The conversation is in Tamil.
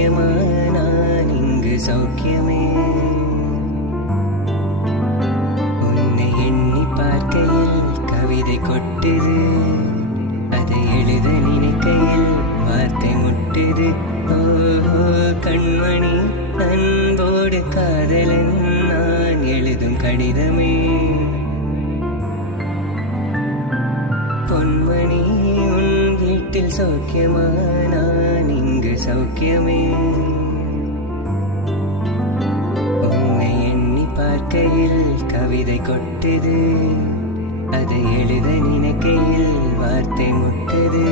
சௌக்கியமா நான் இங்கு சௌக்கியமே. உன்னை எண்ணி பார்க்கையில் கவிதை கொட்டுது, அதை எழுத நினைக்கையில் வார்த்தை முட்டுது. ஓஹோ கண்மணி அன்போடு காதலன் நான் எழுதும் கடிதமே. பொன்மணி உன் வீட்டில் சௌக்கியமா நான் இங்கு சௌக்கியமே. உன்னை எண்ணி பார்க்கையில் கவிதை கொட்டுது, அதை எழுத நினைக்கையில் வார்த்தை முட்டுது.